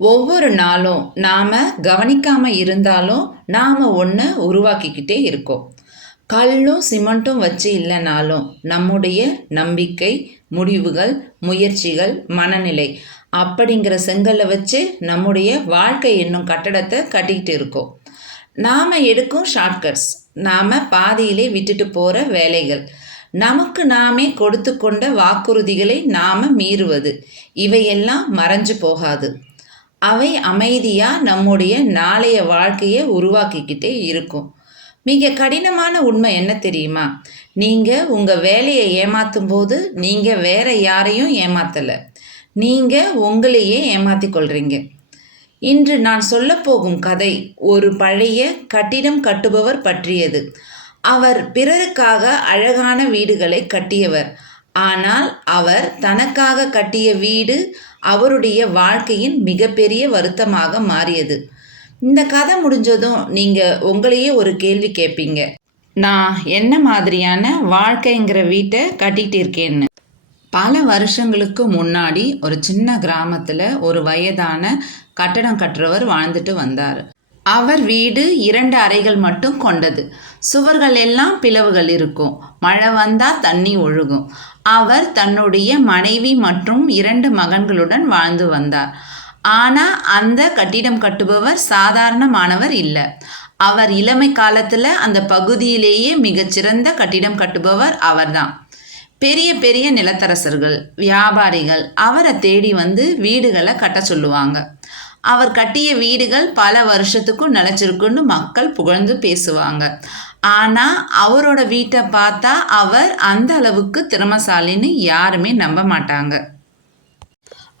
ஒவ்வொரு நாளும் நாம் கவனிக்காமல் இருந்தாலும் நாம் ஒன்று உருவாக்கிக்கிட்டே இருக்கோம். கல்லும் சிமெண்ட்டும் வச்சு இல்லைனாலும் நம்முடைய நம்பிக்கை, முடிவுகள், முயற்சிகள், மனநிலை அப்படிங்கிற செங்கல்லை வச்சு நம்முடைய வாழ்க்கை என்னும் கட்டடத்தை கட்டிக்கிட்டு இருக்கோம். நாம் எடுக்கும் ஷார்ட்கட்ஸ், நாம் பாதியிலே விட்டுட்டு போகிற வேலைகள், நமக்கு நாமே கொடுத்து கொண்ட வாக்குறுதிகளை நாம் மீறுவது, இவையெல்லாம் மறைஞ்சு போகாது. அவை அமைதியாக நம்முடைய நாளைய வாழ்க்கையை உருவாக்கிக்கிட்டே இருக்கும். மிக கடினமான உண்மை என்ன தெரியுமா? நீங்கள் உங்கள் வேலையை ஏமாற்றும் போது நீங்கள் வேற யாரையும் ஏமாற்றலை, நீங்கள் உங்களையே ஏமாற்றி கொள்கிறீங்க. இன்று நான் சொல்லப்போகும் கதை ஒரு பழைய கட்டிடம் கட்டுபவர் பற்றியது. அவர் பிறருக்காக அழகான வீடுகளை கட்டியவர். ஆனால் அவர் தனக்காக கட்டிய வீடு அவருடைய வாழ்க்கையின் மிகப்பெரிய வருத்தமாக மாறியது. இந்த கதை முடிஞ்சதும் நீங்கள் உங்களையே ஒரு கேள்வி கேட்பீங்க, நான் என்ன மாதிரியான வாழ்க்கைங்கிற வீட்டை கட்டிகிட்டு இருக்கேன்னு. பல வருஷங்களுக்கு முன்னாடி ஒரு சின்ன கிராமத்தில் ஒரு வயதான கட்டடம் கட்டுறவர் வாழ்ந்துட்டு வந்தார். அவர் வீடு 2 அறைகள் மட்டும் கொண்டது. சுவர்கள் எல்லாம் பிளவுகள் இருக்கும். மழை வந்தால் தண்ணி ஒழுகும். அவர் தன்னுடைய மனைவி மற்றும் 2 மகன்களுடன் வாழ்ந்து வந்தார். ஆனால் அந்த கட்டிடம் கட்டுபவர் சாதாரணமானவர் இல்லை. அவர் இளமை காலத்தில் அந்த பகுதியிலேயே மிகச்சிறந்த கட்டிடம் கட்டுபவர் அவர்தான். பெரிய பெரிய நிலத்தரசர்கள், வியாபாரிகள் அவரை தேடி வந்து வீடுகளை கட்ட சொல்லுவாங்க. அவர் கட்டிய வீடுகள் பல வருஷத்துக்கும் நிலச்சிருக்குன்னு மக்கள் புகழ்ந்து பேசுவாங்க. ஆனால் அவரோட வீட்டை பார்த்தா அவர் அந்த அளவுக்கு திறமைசாலின்னு யாருமே நம்ப மாட்டாங்க.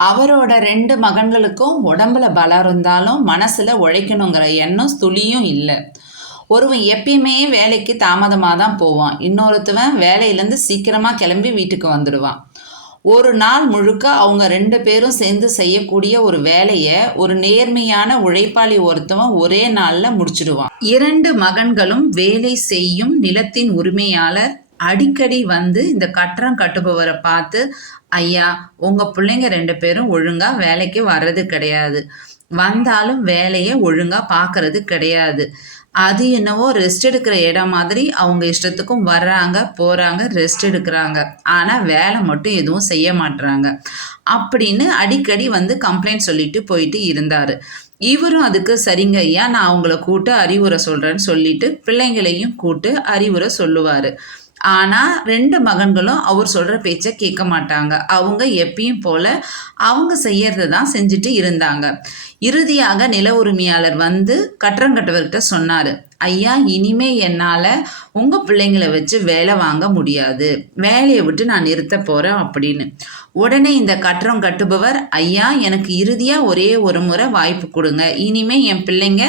அவரோட 2 மகன்களுக்கும் உடம்புல பலம் இருந்தாலும் மனசில் உழைக்கணுங்கிற எண்ணம் துளியும் இல்லை. ஒருவன் எப்பயுமே வேலைக்கு தாமதமாக தான் போவான். இன்னொருத்தவன் வேலையிலேருந்து சீக்கிரமாக கிளம்பி வீட்டுக்கு வந்துடுவான். ஒரு நாள் முழுக்க அவங்க 2 பேரும் சேர்ந்து செய்யக்கூடிய ஒரு வேலையை ஒரு நேர்மையான உழைப்பாளி ஒருத்தவன் ஒரே நாளில் முடிச்சிடுவான். 2 மகன்களும் வேலை செய்யும் நிலத்தின் உரிமையாளர் அடிக்கடி வந்து இந்த கட்டடம் கட்டுபவரை பார்த்து, ஐயா, உங்கள் பிள்ளைங்க 2 பேரும் ஒழுங்காக வேலைக்கு வர்றது கிடையாது, வந்தாலும் வேலையை ஒழுங்காக பார்க்கறது கிடையாது, அது என்னவோ ரெஸ்ட் எடுக்கிற இடம் மாதிரி அவங்க இஷ்டத்துக்கும் வர்றாங்க போகிறாங்க, ரெஸ்ட் எடுக்கிறாங்க, ஆனால் வேலை மட்டும் எதுவும் செய்ய மாட்டுறாங்க அப்படின்னு அடிக்கடி வந்து கம்ப்ளைண்ட் சொல்லிட்டு போயிட்டு இருந்தார். இவரும் அதுக்கு சரிங்க ஐயா, நான் அவங்கள கூட்டு அறிவுரை சொல்கிறேன்னு சொல்லிட்டு பிள்ளைங்களையும் கூட்டு அறிவுரை சொல்லுவார். ஆனால் 2 மகன்களும் அவர் சொல்கிற பேச்சை கேட்க மாட்டாங்க. அவங்க எப்பயும் போல் அவங்க செய்யறத தான் செஞ்சுட்டு இருந்தாங்க. இறுதியாக நில உரிமையாளர் வந்து கட்டடம் கட்டுவர்கிட்ட சொன்னார், ஐயா, இனிமே என்னால் உங்கள் பிள்ளைங்களை வச்சு வேலை வாங்க முடியாது, வேலையை விட்டு நான் நிறுத்த போகிறேன் அப்படின்னு. உடனே இந்த கட்டடம் கட்டுபவர், ஐயா, எனக்கு இறுதியாக ஒரே ஒரு முறை வாய்ப்பு கொடுங்க, இனிமே என் பிள்ளைங்க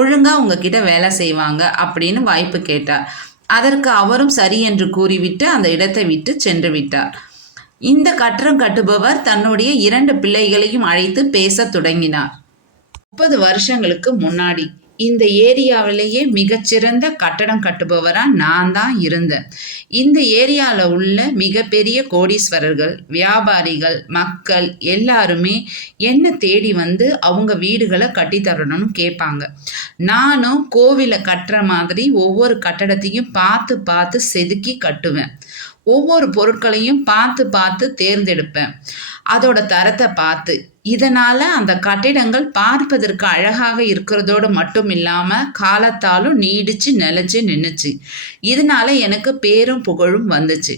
ஒழுங்காக உங்ககிட்ட வேலை செய்வாங்க அப்படின்னு வாய்ப்பு கேட்டார். அதற்கு அவரும் சரி என்று கூறிவிட்டு அந்த இடத்தை விட்டு சென்று விட்டார். இந்த கட்டடம் கட்டுபவர் தன்னுடைய 2 பிள்ளைகளையும் அழைத்து பேச தொடங்கினார். 30 வருஷங்களுக்கு முன்னாடி இந்த ஏரியாவிலேயே மிகச்சிறந்த கட்டடம் கட்டுபவராக நான் தான் இருந்தேன். இந்த ஏரியாவில் உள்ள மிகப்பெரிய கோடீஸ்வரர்கள், வியாபாரிகள், மக்கள் எல்லாருமே என்னை தேடி வந்து அவங்க வீடுகளை கட்டித்தரணும்னு கேட்பாங்க. நானும் கோவிலை கட்டுற மாதிரி ஒவ்வொரு கட்டடத்தையும் பார்த்து பார்த்து செதுக்கி கட்டுவேன். ஒவ்வொரு பொருட்களையும் பார்த்து பார்த்து தேர்ந்தெடுப்பேன், அதோட தரத்தை பார்த்து. இதனால் அந்த கட்டிடங்கள் பார்ப்பதற்கு அழகாக இருக்கிறதோடு மட்டும் இல்லாமல் காலத்தாலும் நீடிச்சு நிலைச்சு நின்றுச்சு. இதனால் எனக்கு பேரும் புகழும் வந்துச்சு.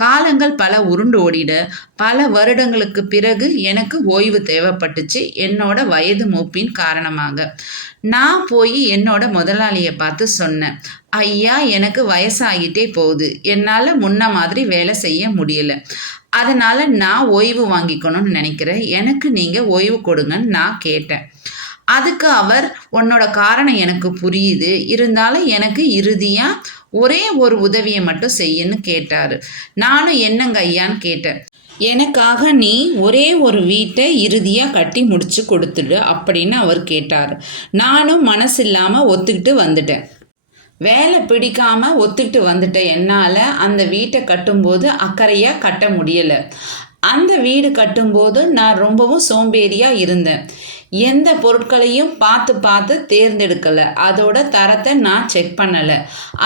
காலங்கள் பல உருண்டு ஓடிட பல வருடங்களுக்கு பிறகு எனக்கு ஓய்வு தேவைப்பட்டுச்சு. என்னோட வயது மூப்பின் காரணமாக நான் போய் என்னோட முதலாளியை பார்த்து சொன்னேன், ஐயா, எனக்கு வயசாகிட்டே போகுது, என்னால் முன்ன மாதிரி வேலை செய்ய முடியலை, அதனால் நான் ஓய்வு வாங்கிக்கணும்னு நினைக்கிறேன், எனக்கு நீங்கள் ஓய்வு கொடுங்கன்னு நான் கேட்டேன். அதுக்கு அவர், உன்னோட காரணம் எனக்கு புரியுது, இருந்தாலும் எனக்கு இறுதியாக ஒரே ஒரு உதவியை மட்டும் செய்யன்னு கேட்டார். நானும் என்னங்க ஐயான்னு கேட்டேன். எனக்காக நீ ஒரே ஒரு வீட்டை இறுதியாக கட்டி முடிச்சு கொடுத்துடு அப்படின்னு அவர் கேட்டார். நானும் மனசு இல்லாமல் ஒத்துக்கிட்டு வந்துட்டேன். வேலை பிடிக்காமல் ஒத்துக்கிட்டு வந்துட்டேன். என்னால் அந்த வீட்டை கட்டும்போது அக்கறையாக கட்ட முடியலை. அந்த வீடு கட்டும்போது நான் ரொம்பவும் சோம்பேறியாக இருந்தேன். எந்த பொருட்களையும் பார்த்து பார்த்து தேர்ந்தெடுக்கலை, அதோட தரத்தை நான் செக் பண்ணலை.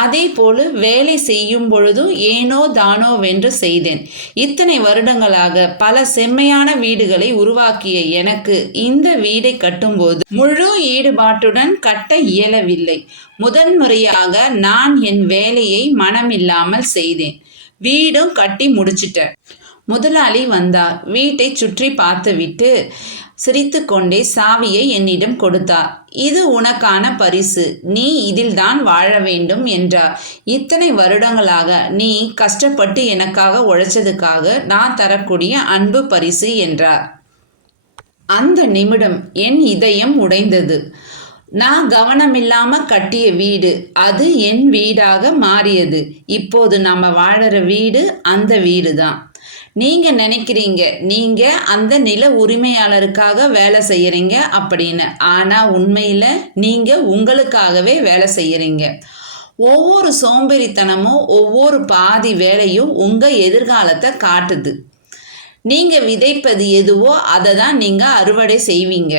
அதே போல் வேலை செய்யும் பொழுதும் ஏனோ தானோ வென்று செய்தேன். இத்தனை வருடங்களாக பல செம்மையான வீடுகளை உருவாக்கிய எனக்கு இந்த வீடை கட்டும்போது முழு ஈடுபாட்டுடன் கட்ட இயலவில்லை. முதன்முறையாக நான் என் வேலையை மனமில்லாமல் செய்தேன். வீடும் கட்டி முடிச்சிட்டேன். முதலாளி வந்தார். வீட்டை சுற்றி பார்த்துவிட்டு சிரித்து கொண்டே சாவியை என்னிடம் கொடுத்தார். இது உனக்கான பரிசு, நீ இதில்தான் வாழ வேண்டும் என்றார். இத்தனை வருடங்களாக நீ கஷ்டப்பட்டு எனக்காக உழைச்சதுக்காக நான் தரக்கூடிய அன்பு பரிசு என்றார். அந்த நிமிடம் என் இதயம் உடைந்தது. நான் கவனமில்லாம கட்டிய வீடு அது என் வீடாக மாறியது. இப்போது நம்ம வாழற வீடு அந்த வீடு தான். நீங்க நினைக்கிறீங்க நீங்க அந்த நில உரிமையாளருக்காக வேலை செய்யறீங்க அப்படின்னு. ஆனா உண்மையில நீங்க உங்களுக்காகவே வேலை செய்யறீங்க. ஒவ்வொரு சோம்பேறித்தனமும் ஒவ்வொரு பாதி வேலையும் உங்க எதிர்காலத்தை காட்டுது. நீங்க விதைப்பது எதுவோ அதை தான் நீங்க அறுவடை செய்வீங்க.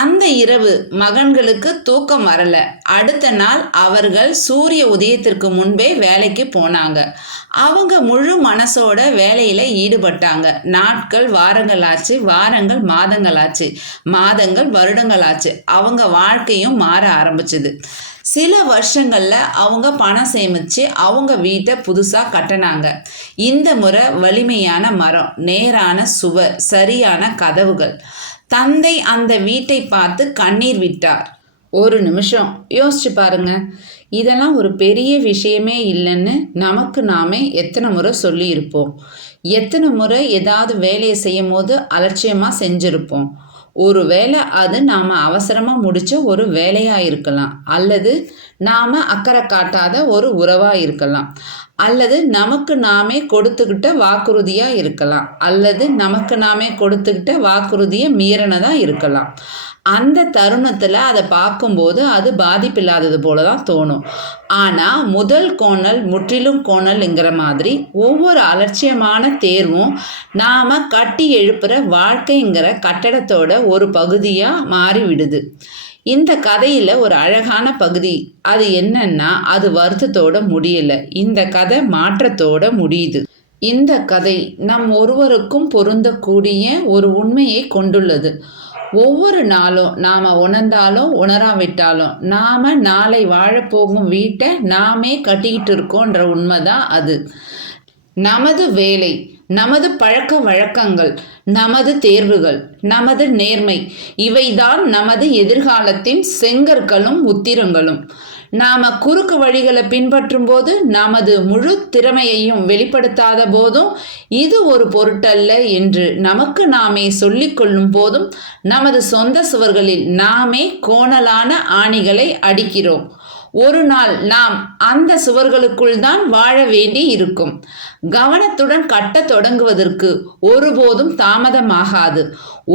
அந்த இரவு மகன்களுக்கு தூக்கம் வரல. அடுத்த நாள் அவர்கள் சூரிய உதயத்திற்கு முன்பே வேலைக்கு போனாங்க. அவங்க முழு மனசோட வேலையில ஈடுபட்டாங்க. நாட்கள் வாரங்களாச்சு, வாரங்கள் மாதங்களாச்சு, மாதங்கள் வருடங்களாச்சு. அவங்க வாழ்க்கையும் மாற ஆரம்பிச்சுது. சில வருஷங்கள்ல அவங்க பணம் சேமிச்சு அவங்க வீட்டை புதுசா கட்டினாங்க. இந்த முறை வலிமையான மரம், நேரான சுவர், சரியான கதவுகள். தந்தை அந்த வீட்டை பார்த்து கண்ணீர் விட்டார். ஒரு நிமிஷம் யோசிச்சு பாருங்க. இதெல்லாம் ஒரு பெரிய விஷயமே இல்லைன்னு நமக்கு நாமே எத்தனை முறை சொல்லியிருப்போம். எத்தனை முறை ஏதாவது வேலையை செய்யும் போது அலட்சியமாக செஞ்சுருப்போம். ஒரு வேளை அது நாம் அவசரமாக முடித்த ஒரு வேலையாக இருக்கலாம், அல்லது நாம் அக்கறை காட்டாத ஒரு உறவாக இருக்கலாம், அல்லது நமக்கு நாமே கொடுத்துக்கிட்ட வாக்குறுதியாக இருக்கலாம், அல்லது நமக்கு நாமே கொடுத்துக்கிட்ட வாக்குறுதியை மீறினதாக இருக்கலாம். அந்த தருணத்தில் அதை பார்க்கும்போது அது பாதிப்பில்லாதது போல தான் தோணும். ஆனால் முதல் கோணல் முற்றிலும் கோணல்ங்கிற மாதிரி ஒவ்வொரு அலட்சியமான தேர்வும் நாம் கட்டி எழுப்புகிற வாழ்க்கைங்கிற கட்டடத்தோட ஒரு பகுதியாக மாறிவிடுது. இந்த கதையில் ஒரு அழகான பகுதி அது என்னன்னா, அது வருத்தத்தோட முடியலை. இந்த கதை மாற்றத்தோட முடியுது. இந்த கதை நம் ஒருவருக்கும் பொருந்தக்கூடிய ஒரு உண்மையை கொண்டுள்ளது. ஒவ்வொரு நாளும் நாம் உணர்ந்தாலும் உணராவிட்டாலும் நாம் நாளை வாழப்போகும் வீட்டை நாமே கட்டிக்கிட்டு இருக்கோன்ற உண்மைதான் அது. நமது வேலை, நமது பழக்க வழக்கங்கள், நமது தேர்வுகள், நமது நேர்மை, இவைதான் நமது எதிர்காலத்தின் செங்கற்களும் உத்திரங்களும். நாம் குறுக்கு வழிகளை பின்பற்றும் போது நமது முழு திறமையையும் வெளிப்படுத்தாத போதும் இது ஒரு பொருட்டல்ல என்று நமக்கு நாமே சொல்லிக்கொள்ளும் போதும் நமது சொந்த சுவர்களில் நாமே கோணலான ஆணிகளை அடிக்கிறோம். ஒரு நாள் நாம் அந்த சுவர்களுக்குள் தான் வாழ வேண்டி இருக்கும். கவனத்துடன் கட்ட தொடங்குவதற்கு ஒருபோதும் தாமதமாகாது.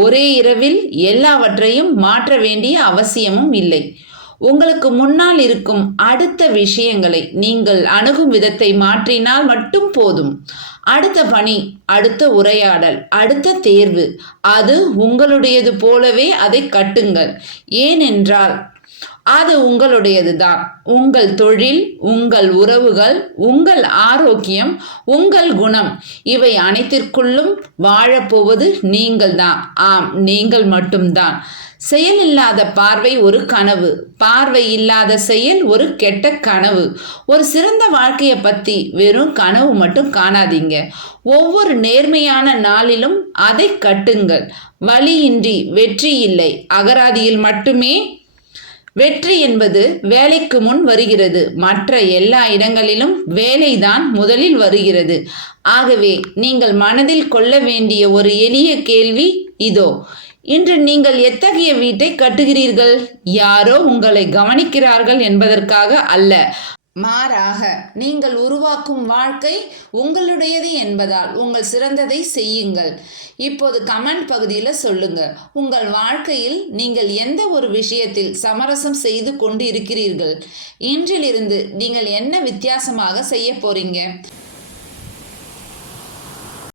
ஒரே இரவில் எல்லாவற்றையும் மாற்ற வேண்டிய அவசியமும் இல்லை. உங்களுக்கு முன்னால் இருக்கும் அடுத்த விஷயங்களை நீங்கள் அணுகும் விதத்தை மாற்றினால் மட்டும் போதும். அடுத்த பணி, அடுத்த உரையாடல், அடுத்த தேர்வு, அது உங்களுடையது போலவே அதை கட்டுங்கள். ஏனென்றால் அது உங்களுடையது தான். உங்கள் தொழில், உங்கள் உறவுகள், உங்கள் ஆரோக்கியம், உங்கள் குணம், இவை அனைத்திற்குள்ளும் வாழப்போவது நீங்கள் தான். ஆம், நீங்கள் மட்டும்தான். செயல் இல்லாத பார்வை ஒரு கனவு, பார்வை இல்லாத செயல் ஒரு கெட்ட கனவு. ஒரு சிறந்த வாழ்க்கையை பற்றி வெறும் கனவு மட்டும் காணாதீங்க. ஒவ்வொரு நேர்மையான நாளிலும் அதை கட்டுங்கள். வலியின்றி வெற்றி இல்லை. அகராதியில் மட்டுமே வெற்றி என்பது வேலைக்கு முன் வருகிறது. மற்ற எல்லா இடங்களிலும் வேலைதான் முதலில் வருகிறது. ஆகவே நீங்கள் மனதில் கொள்ள வேண்டிய ஒரு எளிய கேள்வி இதோ. இன்று நீங்கள் எத்தகைய வீட்டை கட்டுகிறீர்கள்? யாரோ உங்களை கவனிக்கிறார்கள் என்பதற்காக அல்ல, மாறாக நீங்கள் உருவாக்கும் வாழ்க்கை உங்களுடையது என்பதால் உங்கள் சிறந்ததை செய்யுங்கள். இப்போது கமெண்ட் பகுதியில் சொல்லுங்க, உங்கள் வாழ்க்கையில் நீங்கள் எந்த ஒரு விஷயத்தில் சமரசம் செய்து கொண்டு இருக்கிறீர்கள்? இன்றிலிருந்து நீங்கள் என்ன வித்தியாசமாக செய்ய போறீங்க?